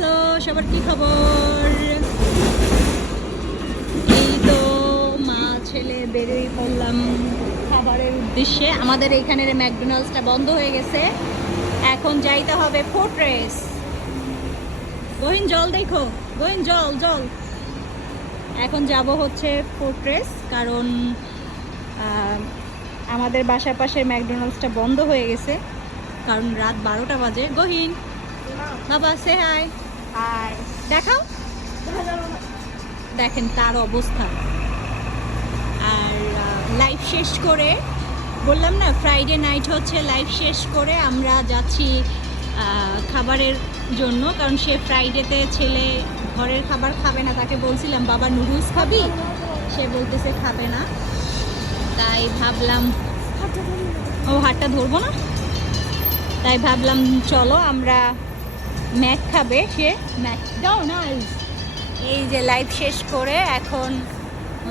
Hello সবার কি খবর? এই তো মা ছেলে বেরিয়ে পড়লাম খাবারের উদ্দেশ্যে। আমাদের এইখানের ম্যাকডোনাল্ডসটা বন্ধ হয়ে গেছে। এখন যাইতে হবে ফোর্ট্রেস। গহিন, জল দেখো। গহিন, জল জল। এখন যাব হচ্ছে ফোর্ট্রেস, কারণ আমাদের বাসার পাশের ম্যাকডোনাল্ডসটা বন্ধ হয়ে গেছে, কারণ রাত বারোটা বাজে। গহিন, বাবা সে হাই আর দেখাও। দেখেন তার অবস্থা। আর লাইভ শেষ করে, বললাম না ফ্রাইডে নাইট হচ্ছে লাইভ শেষ করে আমরা যাচ্ছি খাবারের জন্য। কারণ সে ফ্রাইডেতে ছেলে ঘরের খাবার খাবে না, তাকে বলছিলাম, বাবা নুডলস খাবি? সে বলতেছে, খাবে না। তাই ভাবলাম, ও, হাতটা ধরবো না? তাই ভাবলাম, চলো, আমরা ম্যাক খাবে, সে ম্যাকডোনাল্ডস। এই যে লাইভ শেষ করে এখন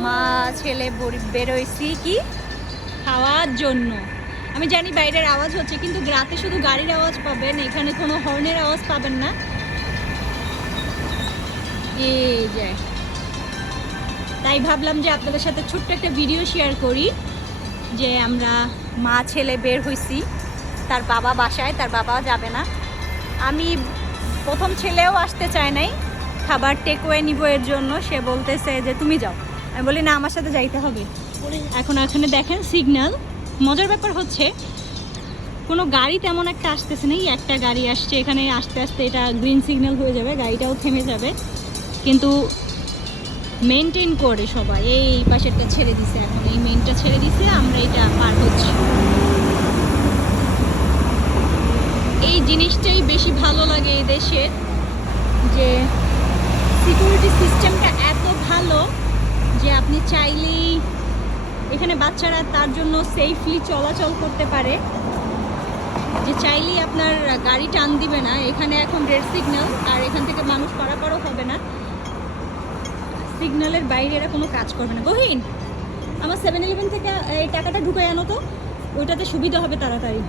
মা, ছেলে বেরোইছি কি? খাওয়ার জন্য। আমি জানি বাইরের আওয়াজ হচ্ছে, কিন্তু রাতে শুধু গাড়ির আওয়াজ পাবেন, এখানে কোনো হর্নের আওয়াজ পাবেন না। এই যে। তাই ভাবলাম যে আপনাদের সাথে ছোট্ট একটা ভিডিও শেয়ার করি, যে আমরা মা, ছেলে বের হইছি, তার বাবা বাসায়, তার বাবা যাবে না। আমি প্রথম ছেলেও আসতে চায় নাই। খাবার টেকওয়ে নিব এর জন্য। সে বলতেছে যে, তুমি যাও। আমি বলি, না, আমার সাথে যাইতে হবে। এখন এখানে দেখেন সিগন্যাল মজার ব্যাপার হচ্ছে, কোনো গাড়ি তেমন একটা আসতেছে নেই। একটা গাড়ি আসছে, এখানে আস্তে আস্তে এটা গ্রিন সিগন্যাল হয়ে যাবে, গাড়িটাও থেমে যাবে। কিন্তু মেনটেন করে সবাই। এই পাশেরটা ছেড়ে দিছে, এখন এই মেনটা ছেড়ে দিছে, আমরা এটা পার হচ্ছি। এই জিনিসটাই বেশি ভালো লাগে এই দেশের যে সিকিউরিটি সিস্টেমটা এত ভালো যে আপনি চাইলেই এখানে বাচ্চারা তার জন্য সেফলি চলাচল করতে পারে, যে চাইলেই আপনার গাড়ি টান দিবে না। এখানে এখন রেড সিগন্যাল আর এখান থেকে মানুষ পারাপারও হবে না। সিগন্যালের বাইরে এরা কোনো কাজ করবে না। গহীন, আমার সেভেন ইলেভেন থেকে এই টাকাটা ঢুকে আনো তো, ওইটাতে সুবিধা হবে তাড়াতাড়ি।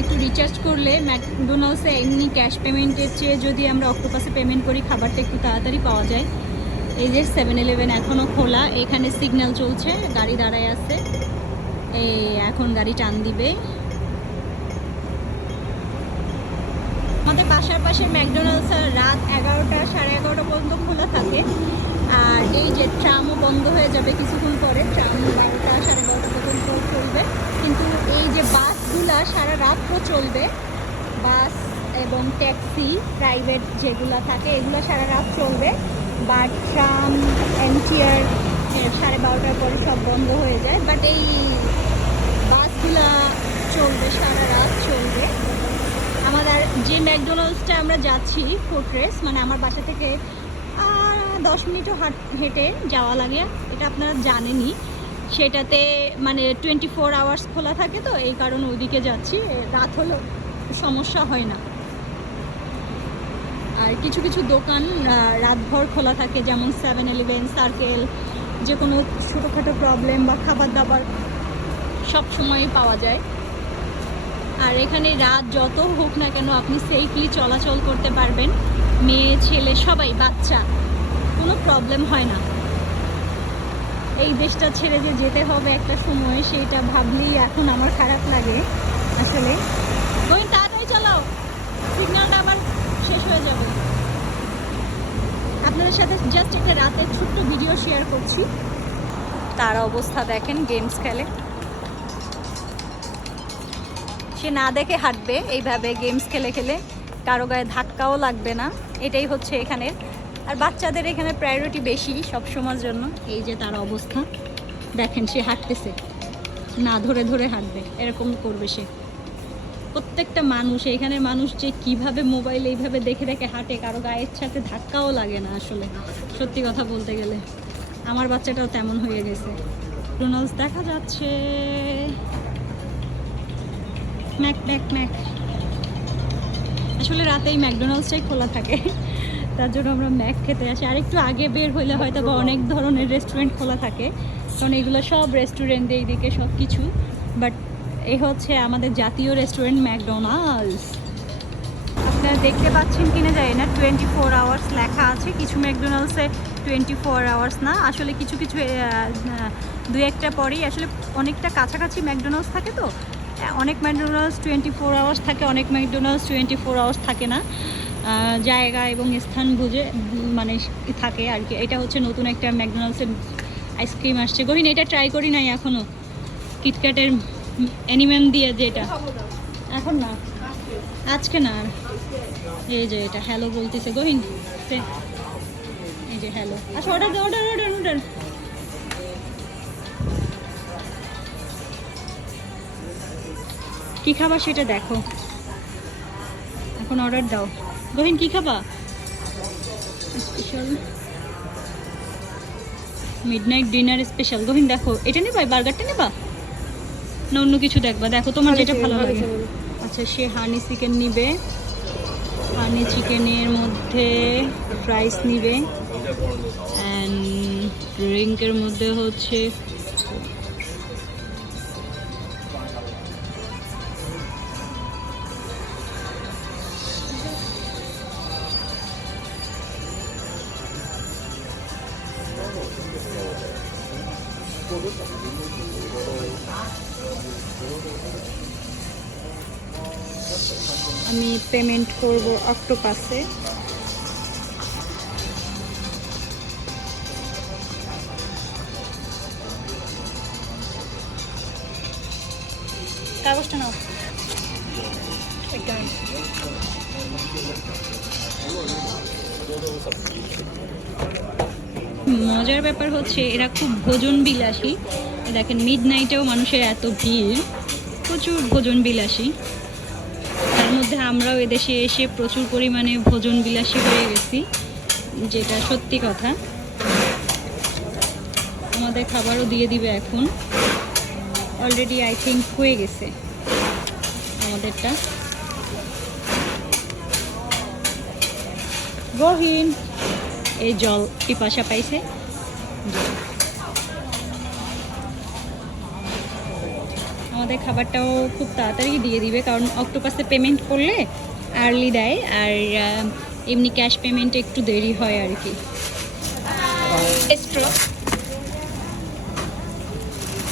একটু রিচার্জ করলে ম্যাকডোনাল্ডসে এমনি ক্যাশ পেমেন্টের চেয়ে যদি আমরা অক্টোপাসে পেমেন্ট করি, খাবারটা একটু তাড়াতাড়ি পাওয়া যায়। এই যে সেভেন ইলেভেন এখনও খোলা, এখানে সিগন্যাল চলছে, গাড়ি দাঁড়ায় আছে। এই এখন গাড়ি টান দিবে। আমাদের বাসার পাশে ম্যাকডোনাল্ডস রাত এগারোটা, সাড়ে এগারোটা পর্যন্ত খোলা থাকে। আর এই যে ট্রামও বন্ধ হয়ে যাবে কিছুক্ষণ পরে ট্রাম বারোটা, সাড়ে বারোটা পর্যন্ত চলবে। বাসগুলা সারা রাতও চলবে। বাস এবং ট্যাক্সি, প্রাইভেট যেগুলো থাকে, এগুলো সারা রাত চলবে। বাট ট্রাম এনটিআর সাড়ে বারোটার পরে সব বন্ধ হয়ে যায়। বাট এই বাসগুলা চলবে, সারা রাত চলবে। আমাদের যে ম্যাকডোনাল্ডসটা আমরা যাচ্ছি ফোর্ট্রেস মানে আমার বাসা থেকে দশ মিনিটও হাট, হেঁটে যাওয়া লাগে। এটা আপনারা জানেনই। সেটাতে মানে টোয়েন্টি ফোর আওয়ার্স খোলা থাকে তো, এই কারণে ওইদিকে যাচ্ছি রাত হলো, সমস্যা হয় না। আর কিছু কিছু দোকান রাতভর খোলা থাকে, যেমন সেভেন ইলেভেন সার্কেল যে কোনো ছোটোখাটো প্রবলেম বা খাবার দাবার সব সময়ই পাওয়া যায়। আর এখানে রাত যত হোক না কেন, আপনি সেফলি চলাচল করতে পারবেন। মেয়ে, ছেলে, সবাই, বাচ্চা, কোনো প্রবলেম হয় না। এই দেশটা ছেড়ে যে যেতে হবে একটা সময়, সেটা ভাবলেই এখন আমার খারাপ লাগে আসলে। ওই তাড়াতাড়ি চালাও সিগন্যালটা আবার শেষ হয়ে যাবে। আপনাদের সাথে জাস্ট একটা রাতের ছোট্ট ভিডিও শেয়ার করছি। তার অবস্থা দেখেন গেমস খেলে সে না দেখে হাঁটবে, এইভাবে গেমস খেলে খেলে কারও গায়ে ধাক্কাও লাগবে না। এটাই হচ্ছে এখানে আর বাচ্চাদের এখানে প্রায়োরিটি বেশি সব সময়ের জন্য। এই যে তার অবস্থা। দেখেন, সে হাঁটতেছে। না, ধরে ধরে হাঁটবে। এরকম করবে সে। প্রত্যেকটা মানুষ, এখানে মানুষ যে কীভাবে মোবাইল এইভাবে দেখে দেখে হাঁটে, কারও গায়ের সাথে ধাক্কাও লাগে না আসলে। সত্যি কথা বলতে গেলে। আমার বাচ্চাটাও তেমন হয়ে গেছে। ডোনাল্ডস দেখা যাচ্ছে। Mac Mac Mac. আসলে রাতেই ম্যাকডোনাল্ডসটাই খোলা থাকে। তার জন্য আমরা ম্যাক খেতে আসি। আর একটু আগে বের হইলে হয়তো বা অনেক ধরনের রেস্টুরেন্ট খোলা থাকে। কারণ এগুলো সব রেস্টুরেন্ট এইদিকে সব কিছু বাট এ হচ্ছে আমাদের জাতীয় রেস্টুরেন্ট ম্যাকডোনাল্ডস। আপনারা দেখতে পাচ্ছেন কিনা যায় না টোয়েন্টি ফোর আওয়ার্স লেখা আছে। কিছু ম্যাকডোনাল্ডসে টোয়েন্টি ফোর আওয়ার্স না। আসলে কিছু কিছু দুই একটা পরেই আসলে অনেকটা কাছাকাছি ম্যাকডোনাল্ডস থাকে তো। অনেক ম্যাকডোনাল্ডস টোয়েন্টি ফোর আওয়ার্স থাকে, অনেক ম্যাকডোনাল্ডস টোয়েন্টি ফোর আওয়ার্স থাকে না। জায়গা এবং স্থান বুঝে মানে থাকে আর কি। এটা হচ্ছে নতুন একটা ম্যাকডোনাল্ডসের আইসক্রিম আসছে। গহিন, এটা ট্রাই করি নাই এখনও কিটক্যাটের অ্যানিম্যান দিয়ে যেটা। এখন না। আজকে না। আর এই যে এটা হ্যালো বলতেছে। গহিন এই যে হ্যালো আচ্ছা অর্ডার দে অর্ডার অর্ডার অর্ডার কি খাবার সেটা দেখো। এখন অর্ডার দাও। গহিন কি খাবা? স্পেশাল মিডনাইট ডিনার স্পেশাল গহিন দেখো এটা নেবা বার্গারটা নেবা? না অন্য কিছু দেখবা? দেখো তোমার যেটা ভালো লাগে। আচ্ছা সে হানি চিকেন নিবে। হানি চিকেনের মধ্যে রাইস নিবে। অ্যান্ড ড্রিঙ্কের মধ্যে হচ্ছে আমি পেমেন্ট করব অক্টোপাসে কাগজটা নাও। মজার ব্যাপার হচ্ছে এরা খুব ভোজন বিলাসী। দেখেন মিড নাইটেও মানুষের এত ভিড়। প্রচুর ভোজন বিলাসী। তার মধ্যে আমরাও এদেশে এসে প্রচুর পরিমাণে ভোজন বিলাসী হয়ে গেছি, যেটা সত্যি কথা। আমাদের খাবারও দিয়ে দিবে এখন। অলরেডি আই থিঙ্ক হয়ে গেছে আমাদেরটা। গহীন এই জল পিপাসা পাইছে? আমাদের খাবারটাও খুব তাড়াতাড়ি দিয়ে দিবে, কারণ অক্টোপাসে পেমেন্ট করলে আর্লি দেয় আর এমনি ক্যাশ পেমেন্টে একটু দেরি হয় আর কি।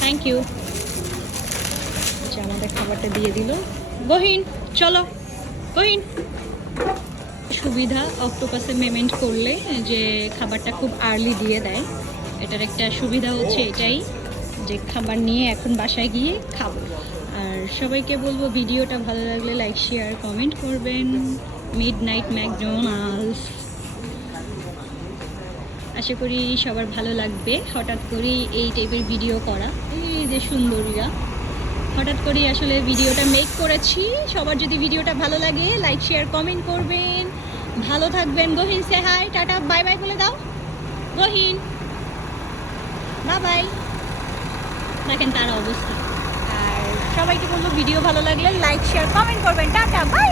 থ্যাংক ইউ আচ্ছা আমাদের খাবারটা দিয়ে দিল। গহিন, চলো। গহিন। সুবিধা, অক্টোপাসে পেমেন্ট করলে যে খাবারটা খুব আর্লি দিয়ে দেয়, এটার একটা সুবিধা হচ্ছে এটাই। যে খাবার নিয়ে এখন বাসায় গিয়ে খাব। আর সবাইকে বলব ভিডিওটা ভালো লাগলে লাইক শেয়ার কমেন্ট করবেন। মিড নাইট ম্যাকডোনাল্ডস আশা করি সবার ভালো লাগবে। হঠাৎ করেই এই টাইপের ভিডিও করা। এই যে সুন্দরীরা। হঠাৎ করেই আসলে ভিডিওটা মেক করেছি। সবার যদি ভিডিওটা ভালো লাগে লাইক শেয়ার কমেন্ট করবেন। ভালো থাকবেন। গহিন সে হাই টাটা বাই বাই বলে দাও। গহিন। বাই বাই দেখেন তার অবস্থা। আর সবাইকে বলব ভিডিও ভালো লাগলে লাইক শেয়ার কমেন্ট করবেন। Tata bye